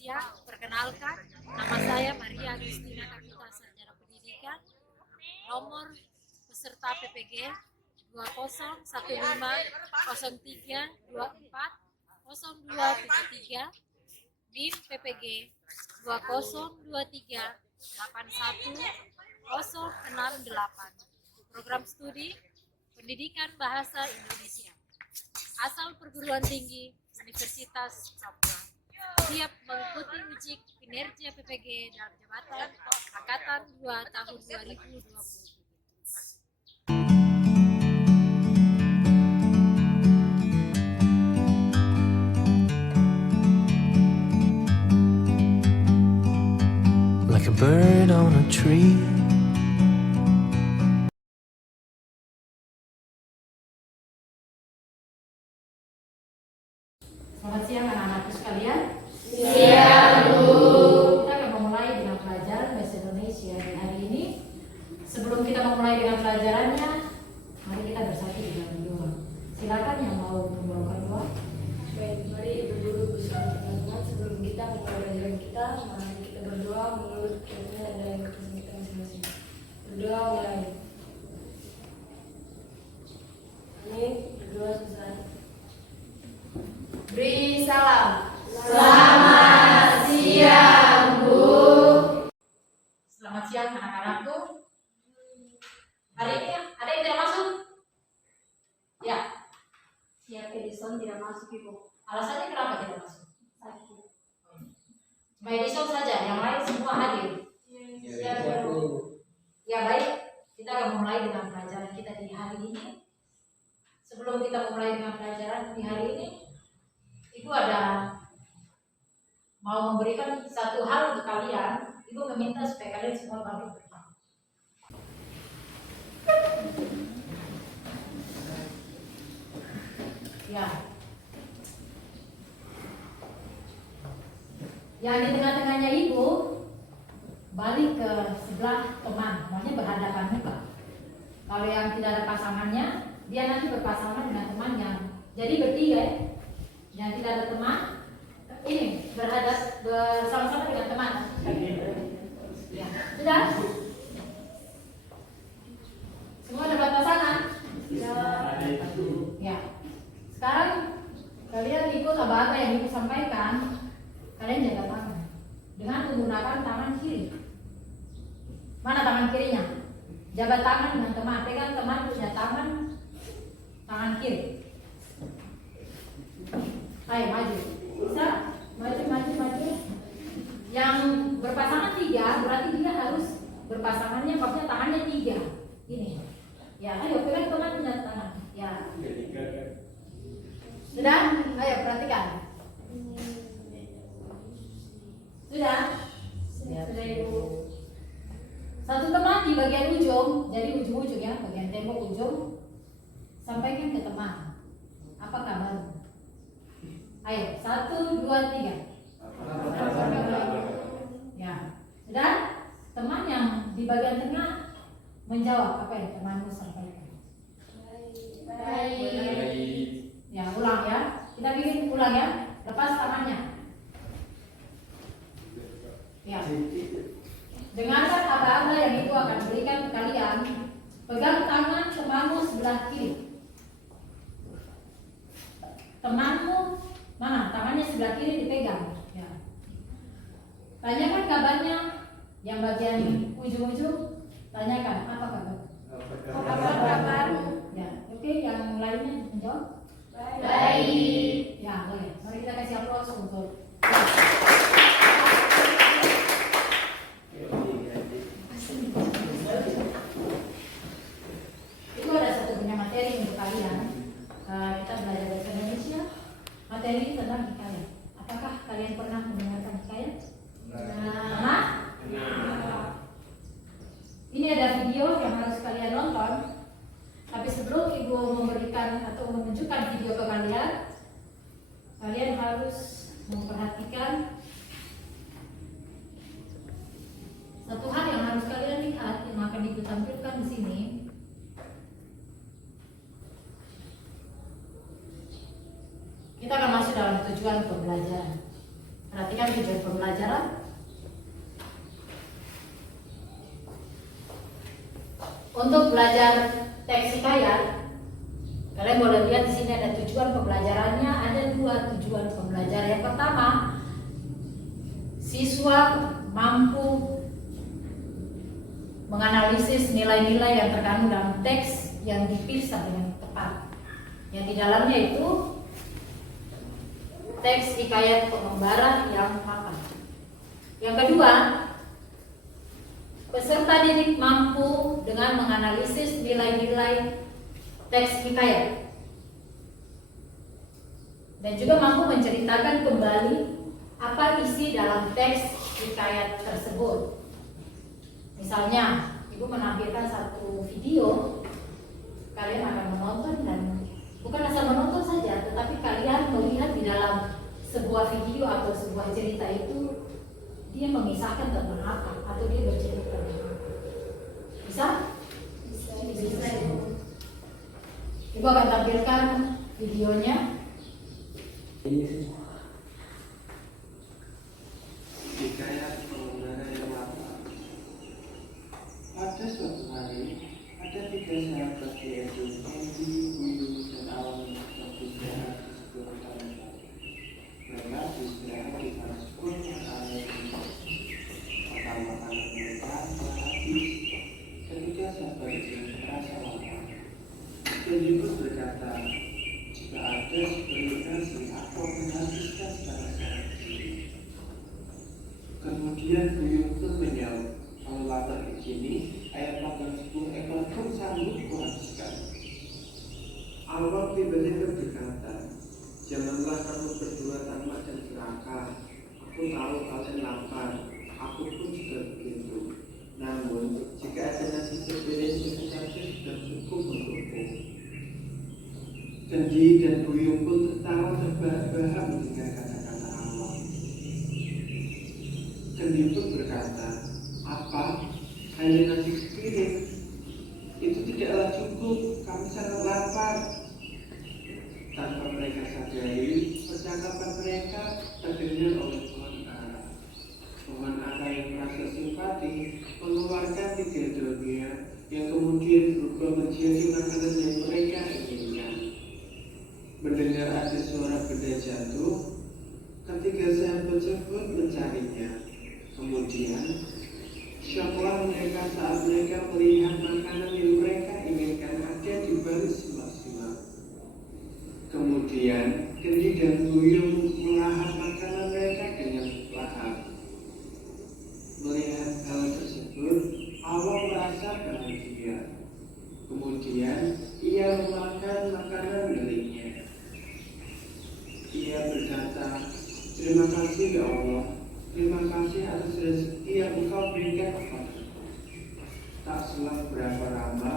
siang, perkenalkan, nama saya Maria Agustina Kapita, Sarjana Pendidikan, nomor peserta PPG 20.03.24.0273, NIM PPG 202381.068, program studi Pendidikan Bahasa Indonesia, asal perguruan tinggi Universitas Papua, siap mengikuti uji kinerja PPG dalam jabatan Angkatan 2 tahun 2020. Like a bird on a tree. Selamat siang anak-anakku sekalian. Siang, Bu. Kita akan memulai dengan pelajaran Bahasa Indonesia di hari ini. Sebelum kita memulai dengan pelajarannya, mari kita bersatu di dalam doa. Silakan yang mau membawakan doa. Baik, mari Ibu Guru bersama teman-teman sebelum kita memulai pelajaran kita, mari kita berdoa menurut keyakinan dan kepercayaan kita masing-masing. Berdoa mulai. Amin. Berdoa selesai. Beri salam. Selamat siang, Bu. Selamat siang anak-anakku. Hari ini ada yang tidak masuk? Ya. Siap, Edison tidak masuk, Ibu. Alasannya kenapa tidak masuk? Sakit. Cuma Edison saja, yang lain semua hadir. Siap, Bu. Ya baik, kita akan mulai dengan pelajaran kita di hari ini. Sebelum kita memulai dengan pelajaran di hari ini, Ibu ada mau memberikan satu hal untuk kalian. Ibu meminta supaya kalian semua bangkit bersama. Ya. Yang di tengah-tengahnya Ibu balik ke sebelah teman, makanya berhadapan muka. Kalau yang tidak ada pasangannya, dia nanti berpasangan dengan teman yang jadi bertiga. Yang tidak ada teman, ini berhadap bersama-sama dengan teman. Ya, sudah? Semua dapat pasangan? Ya. Sekarang kalian ikut apa-apa yang Ibu sampaikan. Kalian jaga tangan dengan menggunakan tangan kiri. Mana tangan kirinya? Jabat tangan dengan teman. Pegang teman punya tangan kiri. Ayo maju. Bisa? Maju. Yang berpasangan 3 berarti dia harus berpasangannya maksudnya tangannya 3. Ini. Ya, ayo pegang teman punya tangan. Ya. Sudah? Ayo perhatikan. Sudah? Ya, sudah Ibu. Satu teman di bagian ujung, jadi ujung-ujung ya, bagian tembok ujung. Sampaikan ke teman. Apa kabar? Ayo, 1, 2, 3. Ya, sudah? Teman yang di bagian tengah menjawab apa yang temanmu sampaikan. Baik. Ya, ulang ya. Kita bikin ulang ya. Lepas tangannya. Ya. Dengarkan apa-apa yang Ibu akan berikan ke kalian. Pegang tangan temanmu sebelah kiri. Temanmu mana? Tangannya sebelah kiri dipegang. Ya. Tanyakan kabarnya. Yang bagian ujung-ujung, tanyakan apa kabar? Apa kabar? Ya, oke. Yang lainnya menjawab. Baik. Ya, boleh. Mari kita kasih aplaus untuk. Itu ada satu punya materi untuk kalian. Kita belajar bahasa Indonesia. Materi tentang hikayat. Apakah kalian pernah mendengarkan hikayat? Pernah? Ini ada video yang harus kalian nonton. Tapi sebelum Ibu memberikan atau menunjukkan video ke kalian, kalian harus memperhatikan satu hal yang harus kalian lihat yang akan Ibu tampilkan di sini. Kita akan masuk dalam tujuan pembelajaran. Perhatikan tujuan pembelajaran. Untuk belajar teks hikayat, kalian boleh lihat di sini ada tujuan pembelajarannya. Ada 2 tujuan pembelajaran. Yang pertama, siswa mampu menganalisis nilai-nilai yang terkandung dalam teks yang dipisah dengan tepat. Yang di dalamnya itu teks hikayat pengembara yang mapan. Yang kedua, peserta didik mampu dengan menganalisis nilai-nilai teks hikayat dan juga mampu menceritakan kembali apa isi dalam teks hikayat tersebut. Misalnya, ibu menampilkan satu video, kalian akan menonton dan bukan asal menonton saja, tetapi kalian melihat di dalam sebuah video atau sebuah cerita itu dia mengisahkan tentang apa atau dia bercerita tentang apa. Bisa? Bisa. Ibu akan tampilkan videonya. Hikayat pengembara yang mapan. Pada suatu hari, ada 3 sahabat yaitu Andy, Wiyu, dan Awan yang beristirahat di sebuah taman. Mereka beristirahat di mana sebuah area makan makanan mereka telah habis. Ketiga sahabat itu merasa lapar. Andy pun berkata, jika ada seperti nasi, aku akan habiskan secara sendiri. Kemudian Buyung pun menjawab, kalau lapar begini, ayam makan 10 ekor pun sanggup kuhabiskan. Awal tiba-tiba berkata, janganlah kamu berdua tamak dan serakah. Aku tahu kalian lapar, aku pun juga begitu. Namun, jika ada nasi sepiring itu saja sudah cukup untukku. Kendi dan Buyung pun tertawa terbahak-bahak mendengar kata-kata Awal. Kendi pun berkata, apa? Hanya nasi sepiring? Itu tidaklah cukup, kami sangat lapar. Tanpa mereka sadari, percakapan mereka terdengar oleh pohon ara. Pohon ara yang merasa simpati mengeluarkan 3 daunnya yang kemudian berubah menjadi makanan yang mereka inginkan. Mendengar ada suara benda jatuh, ketiga sahabat tersebut mencarinya. Kemudian, syoklah mereka saat mereka melihat makanan yang mereka inginkan ada di balik semak-semak. Kemudian, Kendi dan Buyung melahap makanan mereka dengan lahap. Melihat hal tersebut, Awal merasa bahagia. Kemudian, ia memakan makanan miliknya. Ia berkata, terima kasih ya Allah. Terima kasih atas rezeki yang Engkau berikan kepadaku. Tak selang berapa lama,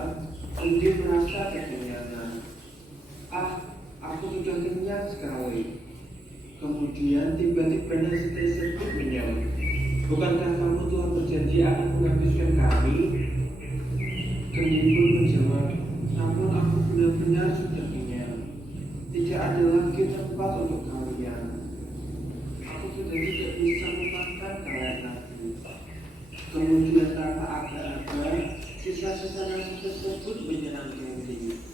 Kendi merasa kekenyangan. Aku sudah kenyang sekali. Kemudian tiba-tiba nasi tersebut menyaut. Bukankah kamu telah berjanji akan menghabiskan kami? Kendi pun menjawab, namun aku benar-benar sudah kenyang. Tidak ada lagi tempat untuk kalian. Aku sudah tidak bisa memakan kalian lagi. Kemudian tanpa aga-aga, sisa-sisa nasi tersebut menyerang Kendi.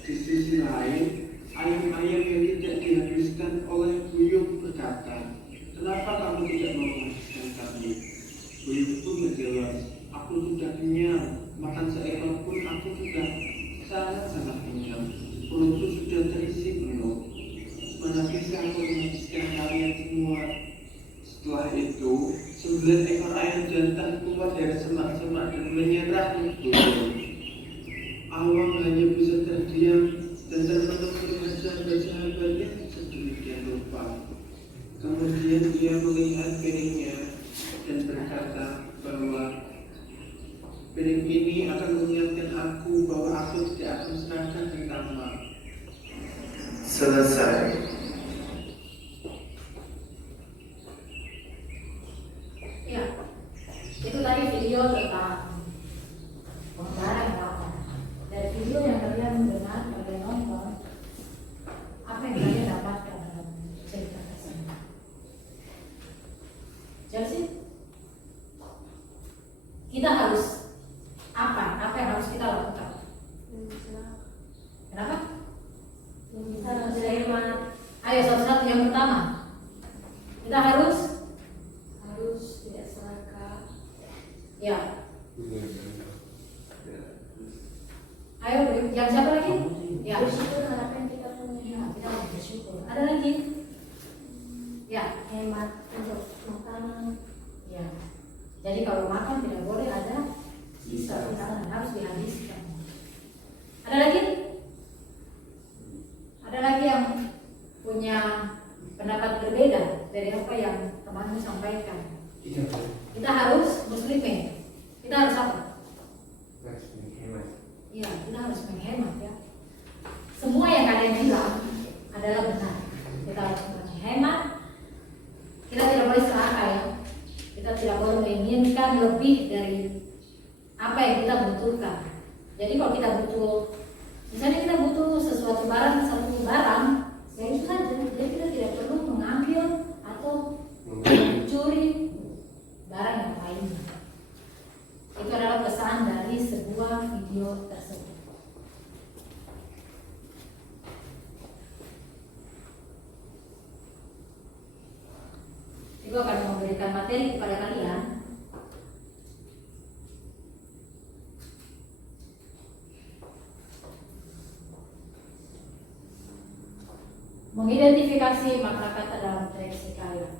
Di sisi lain, ayam-ayam yang tidak dihabiskan oleh Buyung berkata, kenapa kamu tidak mau menghabiskan kami? Buyung pun menjawab, aku sudah kenyang, makan seekor pun aku sudah sangat-sangat kenyang. Perutku sudah terisi penuh. Mana bisa aku menghabiskan kalian semua? Setelah itu, 9 ekor ayam jantan keluar dari semak-semak dan menyerang Buyung. Awal hanya bisa terdiam dan termenung melihat sahabat-sahabatnya sedemikian rupa. Kemudian dia melihat piringnya dan berkata bahwa piring ini akan mengingatkan aku bahwa aku tidak akan serakah dan tamak. Selesai. Ya, itu tadi video tentang pengembara yang mapan. Dari video yang kalian dengar, kalian nonton, apa yang kalian dapatkan dalam cerita tersebut? yang siapa lagi? Ya. Bersyukur harapan kita punya. Kita harus bersyukur. Ada lagi? Ya. Hemat untuk makanan. Ya. Jadi kalau makan tidak boleh ada sisa, harus dihabiskan. Ada lagi? Ada lagi yang punya pendapat berbeda dari apa yang temanmu sampaikan? Kita harus muslimin. Kita harus apa? Iya, kita harus menghemat ya. Semua yang kalian bilang adalah benar. Kita harus menghemat. Kita tidak boleh serakah ya. Kita tidak boleh menginginkan lebih dari apa yang kita butuhkan. Jadi kalau kita butuh, misalnya kita butuh sesuatu barang, satu barang, ya itu saja. Jadi kita tidak perlu mengambil atau mencuri barang yang lainnya. Itu adalah pesan dari sebuah video tersebut. Ibu akan memberikan materi kepada kalian. Mengidentifikasi makna kata dalam teks hikayat.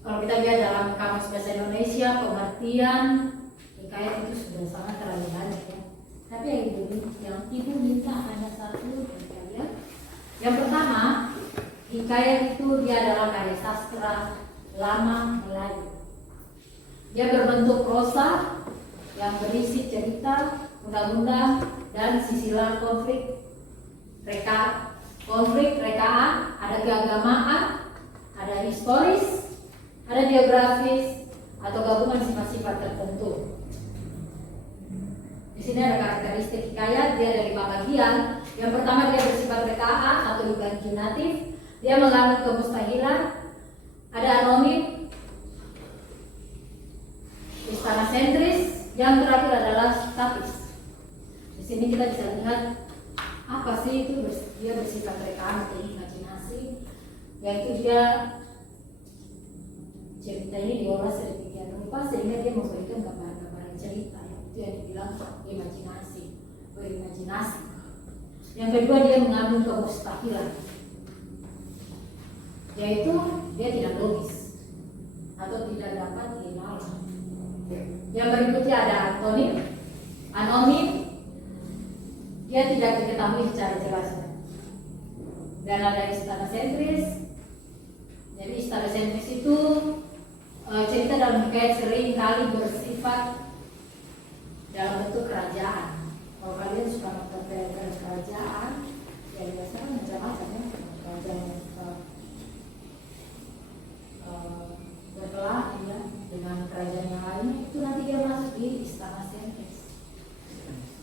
Kalau kita lihat dalam Kamus Bahasa Indonesia, pengertian hikayat itu sudah sangat terlalu banyak ya. Tapi yang ibu minta hanya satu dari kalian. Yang pertama, hikayat itu dia adalah karya sastra lama Melayu. Dia berbentuk prosa yang berisi cerita, undang-undang, dan sisilah konflik, rekaan, ada keagamaan, ada historis, ada geografis, atau gabungan sifat-sifat tertentu. Di sini ada karakteristik hikayat, dia dari 4 bagian. Yang pertama dia bersifat rekaan atau imajinatif, dia mengandung kemustahilan, ada anonim, istana sentris, yang terakhir adalah statis. Di sini kita bisa lihat apa sih itu dia bersifat rekaan atau imajinasi, yaitu dia cerita ini diolah sedemikian rupa sehingga dia memberikan gambaran-gambaran cerita, itu yang dibilang imajinasi atau imajinasi. Yang kedua dia mengandung kemustahilan, yaitu dia tidak logis atau tidak dapat dinalar. Yang berikutnya ada anonim, dia tidak diketahui secara jelas. Dan ada istana sentris. Jadi istana sentris itu cerita dalam hikayat sering kali bersifat dalam bentuk kerajaan. Kalau kalian suka nonton film kerajaan, ya biasanya macam-macam ya, kerajaan berkelah ya, dengan kerajaan yang lain, itu nanti dia masuk di istana sentris.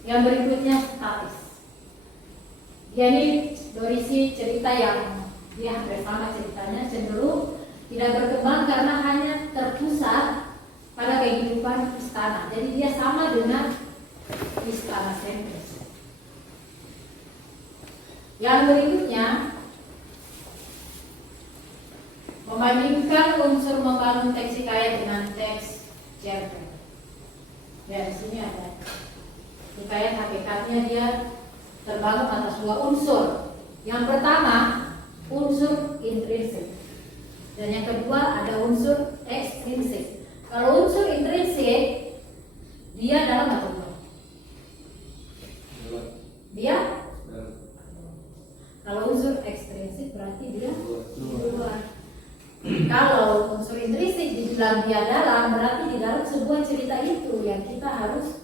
Yang berikutnya statis. Dia ini berisi cerita yang dia hampir sama ceritanya, cenderung tidak berkembang karena hanya terpusat pada kehidupan istana. Jadi dia sama dengan istana sentris. Yang berikutnya membandingkan unsur membangun teks hikayat dengan teks cerpen. Ya, di sini ada hikayat hakikatnya dia terbangun atas 2 unsur. Yang pertama, unsur intrinsik. Dan yang kedua ada unsur ekstrinsik. Kalau unsur intrinsik, dia dalam atau luar? Dia? Kalau unsur ekstrinsik berarti dia luar. Kalau unsur intrinsik dibilang dia dalam, berarti di dalam sebuah cerita itu yang kita harus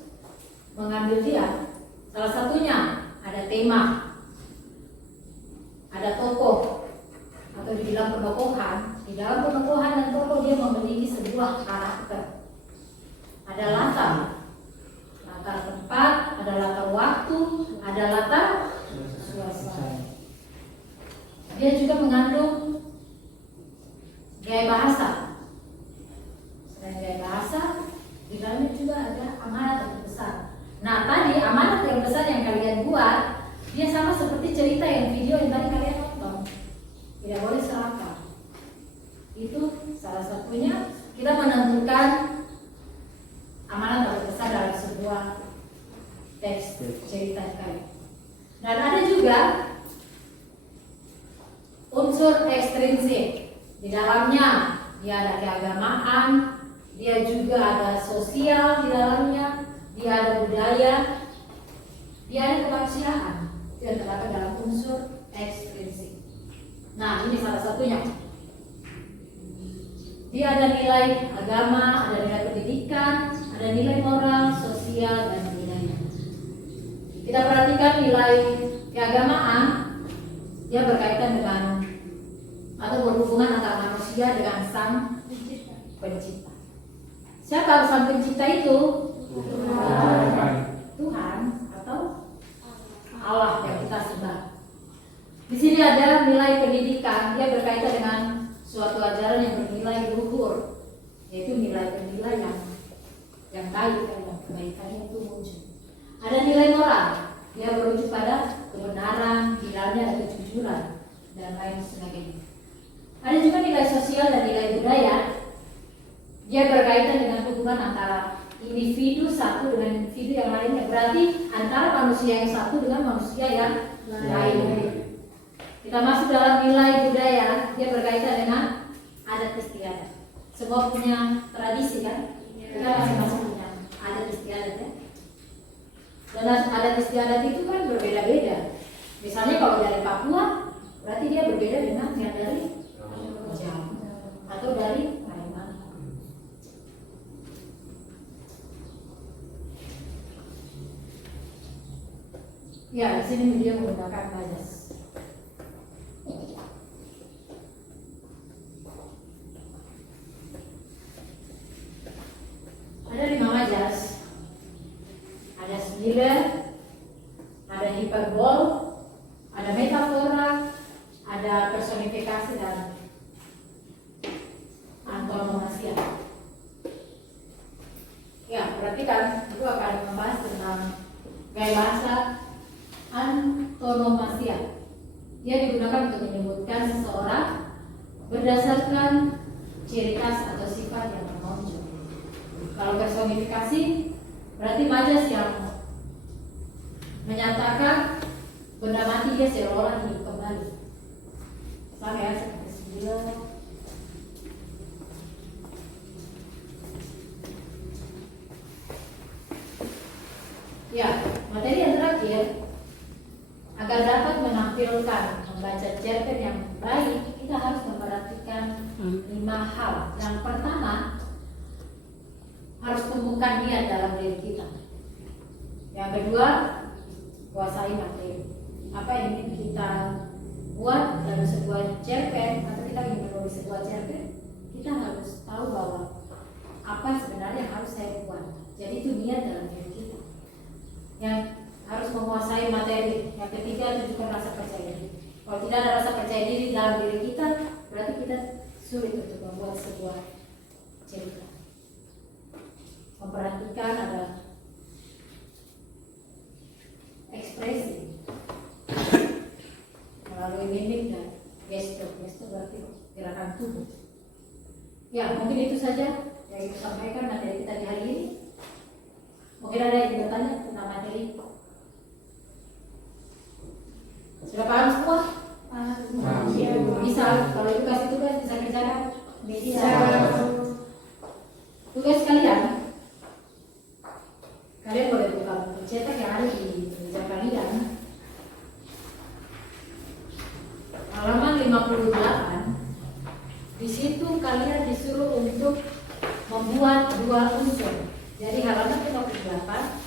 mengambil dia. Salah satunya ada tema, ada tokoh atau dibilang penokohan. Di dalam penokohan dan tokoh dia memiliki sebuah karakter. Ada latar tempat, ada latar waktu, ada latar suasana. Dia juga mengandung gaya bahasa. Selain gaya bahasa, di dalamnya juga ada amanat yang besar. Nah, tadi amanat yang besar yang kalian buat, dia sama seperti cerita yang video yang tadi kalian nonton. Tidak boleh serakah. Itu salah satunya kita menentukan amanat yang besar dalam sebuah teks cerita kayak. Dan ada juga unsur ekstrinsik di dalamnya. Dia ada keagamaan, dia juga ada sosial di dalamnya, dia ada budaya, dia ada kemanusiaan. Itu yang terdapat dalam unsur ekstrinsik. Nah, ini salah satunya. Dia ada nilai agama, ada nilai pendidikan, ada nilai moral, sosial, dan budaya. Kita perhatikan nilai keagamaan, dia berkaitan dengan atau berhubungan antara manusia dengan sang pencipta. Siapa sang pencipta itu? Tuhan atau Allah yang kita sembah. Di sini ada nilai pendidikan, dia berkaitan dengan suatu ajaran yang bernilai luhur, yaitu nilai-nilai yang baik, yang kebaikannya itu muncul. Ada nilai moral, dia berujuk pada kebenaran, hilangnya ada kejujuran, dan lain sebagainya. Ada juga nilai sosial dan nilai budaya. Dia berkaitan dengan hubungan antara individu satu dengan individu yang lainnya. Berarti antara manusia yang satu dengan manusia yang lain. Kita masuk dalam nilai budaya. Dia berkaitan dengan adat istiadat. Semua punya tradisi kan? Kita masing-masing punya adat istiadat ya. Dan adat istiadat itu kan berbeda-beda. Misalnya kalau dari Papua, berarti dia berbeda dengan yang dari Jawa atau dari Kalimantan. Ya, di sini dia menggunakan majas. Ada 5 majas. Ada simile, ada hiperbol, ada metafora, ada personifikasi dan antonomasia. Ya, perhatikan, itu akan membahas tentang gaya bahasa antonomasia. Dia digunakan untuk menyebutkan seseorang berdasarkan ciri khas atau sifat yang menonjol. Kalau personifikasi, berarti majas yang menyatakan benda mati dia seolah hidup kembali. Sama ya, seperti sebelum. Ya, materi yang terakhir, agar dapat menampilkan membaca cerpen yang baik, kita harus memperhatikan 5 hal. Yang pertama, harus tumbuhkan niat dalam diri kita. Yang kedua, kuasai materi. Apa yang ingin kita buat dalam sebuah cerpen atau kita ingin menulis sebuah cerpen, kita harus tahu bahwa apa sebenarnya yang harus saya buat. Jadi itu niat dalam diri kita. Yang harus menguasai materi. Yang ketiga, tunjukkan rasa percaya diri. Kalau tidak ada rasa percaya diri dalam diri kita, berarti kita sulit untuk membuat sebuah cerita. Memperhatikan ada ekspresi melalui mimik dan gestur. Gestur berarti gerakan tubuh. Ya, mungkin itu saja yang kita sampaikan materi kita di hari ini. Mungkin ada yang bertanya tentang materi. Sudah paham semua? Bisa. Kalau itu kasih tugas bisa kerjakan. Bisa. Tugas kalian boleh buka buku cetak yang ada di meja kalian. Halaman 58. Di situ kalian disuruh untuk membuat 2 unsur. Jadi halaman 58,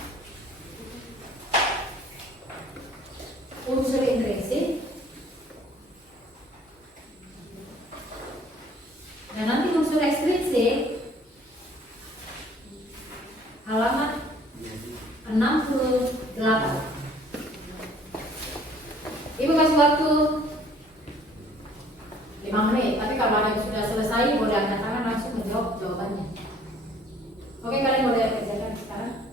unsur intrinsik, dan nanti unsur ekstrinsik halaman 68. Ibu kasih waktu 5 menit, tapi kalau ada yang sudah selesai boleh angkat tangan langsung menjawab jawabannya. Oke, kalian boleh kerjakan sekarang.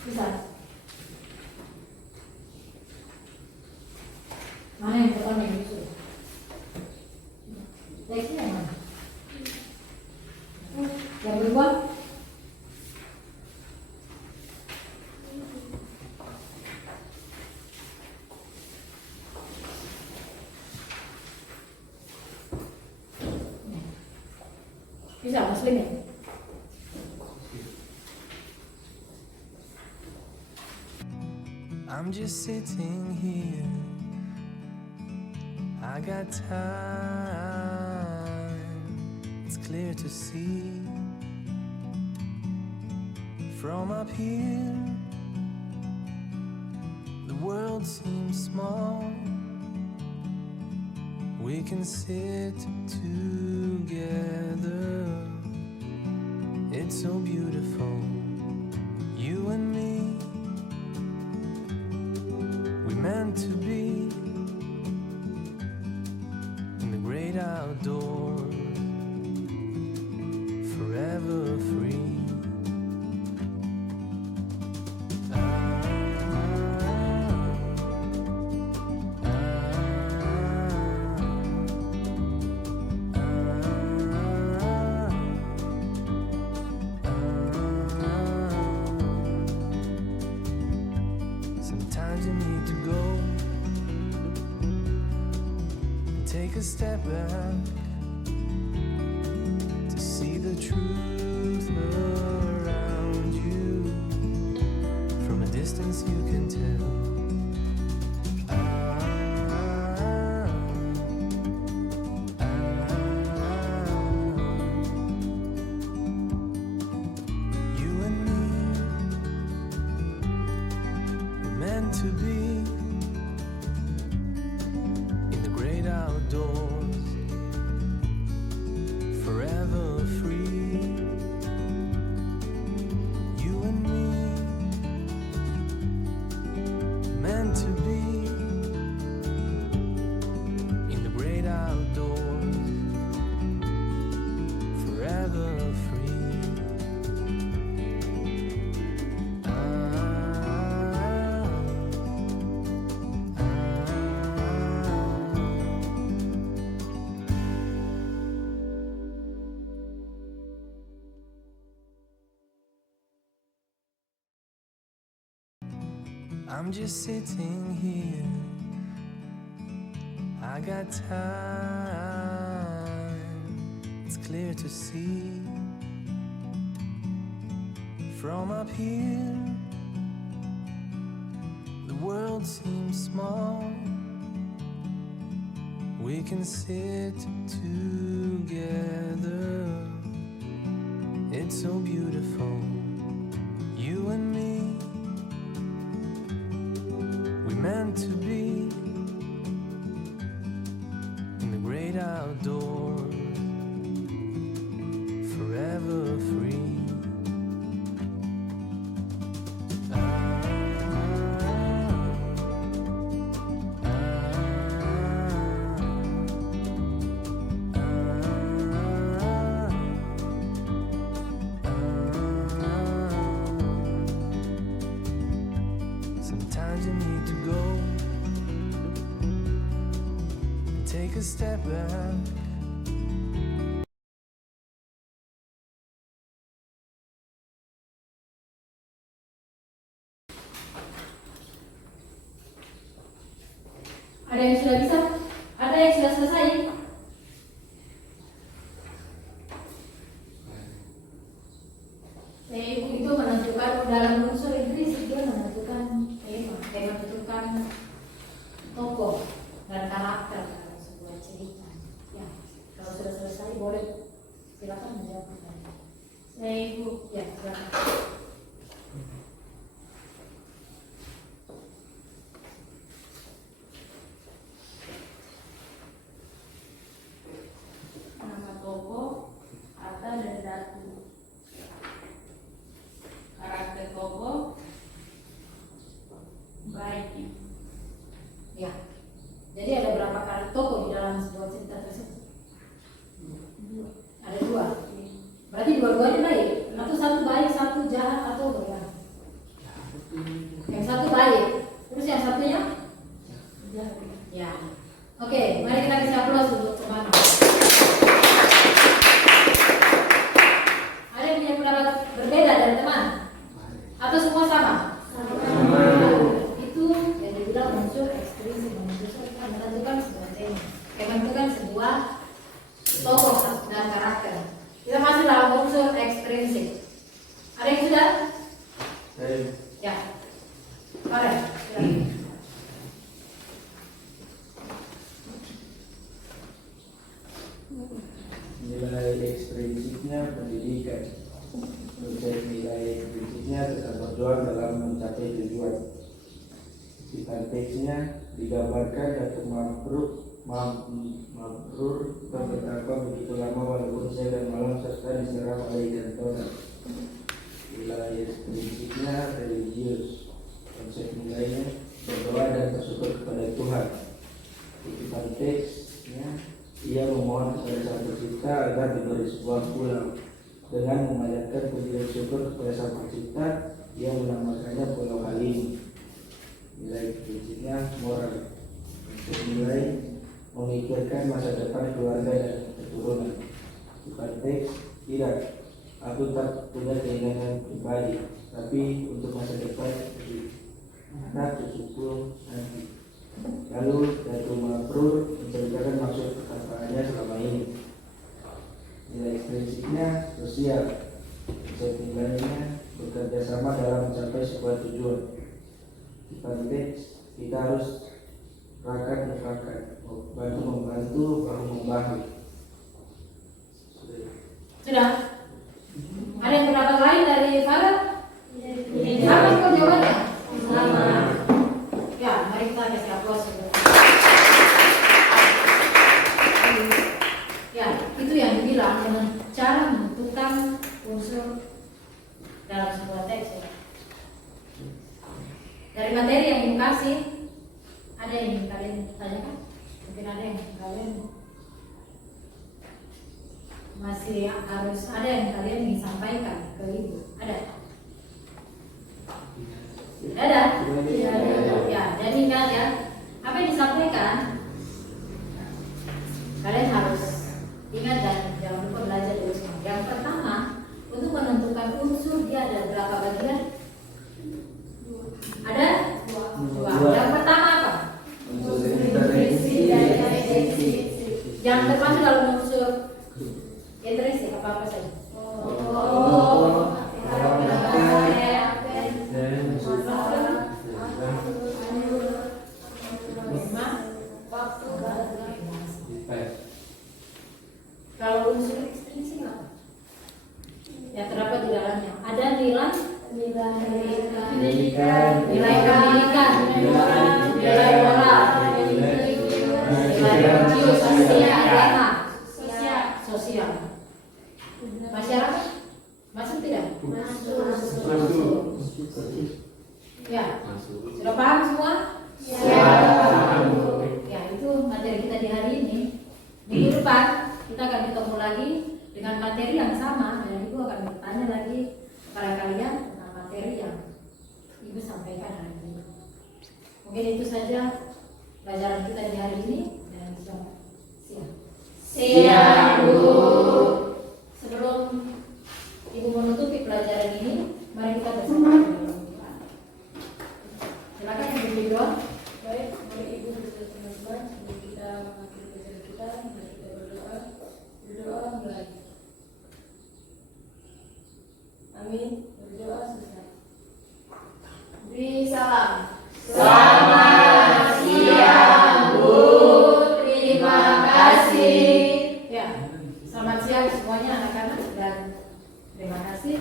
Bisa. Mana yang pertama yang itu? Teksnya yang mana? Yang kedua? Bisa muslim ya? I'm just sitting here. I got time. It's clear to see from up here. The world seems small. We can sit together. It's so beautiful. You and me. We meant to be in the great outdoors, forever free. Sometimes you need to go and take a step back to see the truth around you. From a distance you can tell. You and me were meant to be in the great outdoors, forever free. You and me, meant to be in the great outdoors, forever free. I'm just sitting here. I got time. It's clear to see from up here. The world seems small. We can sit together. It's so beautiful. You and me. We meant to be in the great outdoors, forever free. Sometimes you need to go and take a step back. Ada yang sudah bisa? Ada yang sudah selesai? Ibu itu menentukan dalam unsur Inggris, dia menentukan tema, menentukan tokoh dan karakter dalam sebuah cerita. Ya, kalau sudah selesai boleh silakan menjawab pertanyaan. Ibu, ya silakan. Nama tokoh Arta dan Datu. Karakter tokoh baik. Ya. Jadi ada berapa karakter tokoh di dalam sebuah cerita tersebut? Ada dua. Berarti dua-duanya baik. Atau satu baik, satu jahat. pendidikan. Proses nilai prinsipnya tetap berjuang dalam mencapai tujuan. Sifat teksnya digambarkan Datuk Mabrur berkata begitu lama walaupun siang dan malam serta diserang oleh ikan tuna. Nilai prinsipnya religius. Konsep nilainya berdoa dan bersyukur kepada Tuhan. Sifat teksnya ia memohon kepada Sang Pencipta agar diberi sebuah pulau. Dengan memanjatkan puji dan syukur kepada Sang Pencipta, ia menamakannya Pulau Halim. Nilai prinsipnya moral. Untuk nilai memikirkan masa depan keluarga dan keturunan. Sifat teks tidak. Aku tak punya keinginan pribadi, tapi untuk masa depan anak cucuku nanti. Lalu Datuk Mabrur menceritakan maksud perkataannya selama ini. Nilai prinsipnya sosial. Konsep nilainya bekerja sama dalam mencapai sebuah tujuan. Sifat teks kita harus rakat mufakat, bantu membantu, bahu membahu. Sudah? Ada yang pendapat lain dari Farah? Sama kok jawabannya? Sama. Ya, mari kita kasih aplaus. Ya, itu yang dibilang dengan cara menentukan unsur dalam sebuah teks. Ya. Dari materi yang Ibu kasih, ada yang ingin kalian tanyakan? Mungkin ada yang kalian masih harus ada yang kalian ingin sampaikan ke Ibu. Ada? Ada? Ya, jadi ingat ya, apa yang disampaikan kalian harus ingat dan jangan lupa belajar dari semua. Yang pertama, untuk menentukan unsur dia ada berapa bagian? Ada? Dua. Yang pertama apa? Yang termasuk dalam unsur interest apa saja? Kalau unsur ekstrinsik apa? Yang terdapat di dalamnya ada nilai pendidikan, nilai moral, nilai religius, agama, sosial. Masyarakat masuk tidak? Masuk. Ya, sudah paham semua? Ya, itu materi kita di hari ini. Minggu depan kita akan ketemu lagi dengan materi yang sama dan Ibu akan bertanya lagi kepada kalian tentang materi yang Ibu sampaikan hari ini. Mungkin itu saja pelajaran kita di hari ini dan selamat siang. Siang, Bu. Sebelum Ibu menutupi pelajaran ini, mari kita bersama. Silakan Ibu berdoa. Baik, mari Ibu bersama-sama sebelum kita mengakhiri pelajaran kita, mari kita berdoa. Berdoa mulai. Amin. Berdoa selesai. Beri salam. Selamat siang, Bu. Terima kasih. Ya, selamat siang semuanya anak-anak dan terima kasih.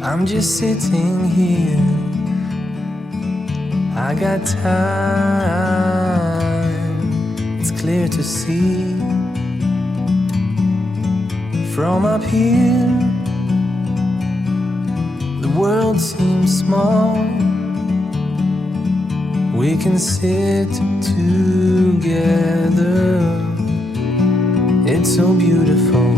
I'm just sitting here. I got time. It's clear to see from up here. The world seems small. We can sit together. It's so beautiful.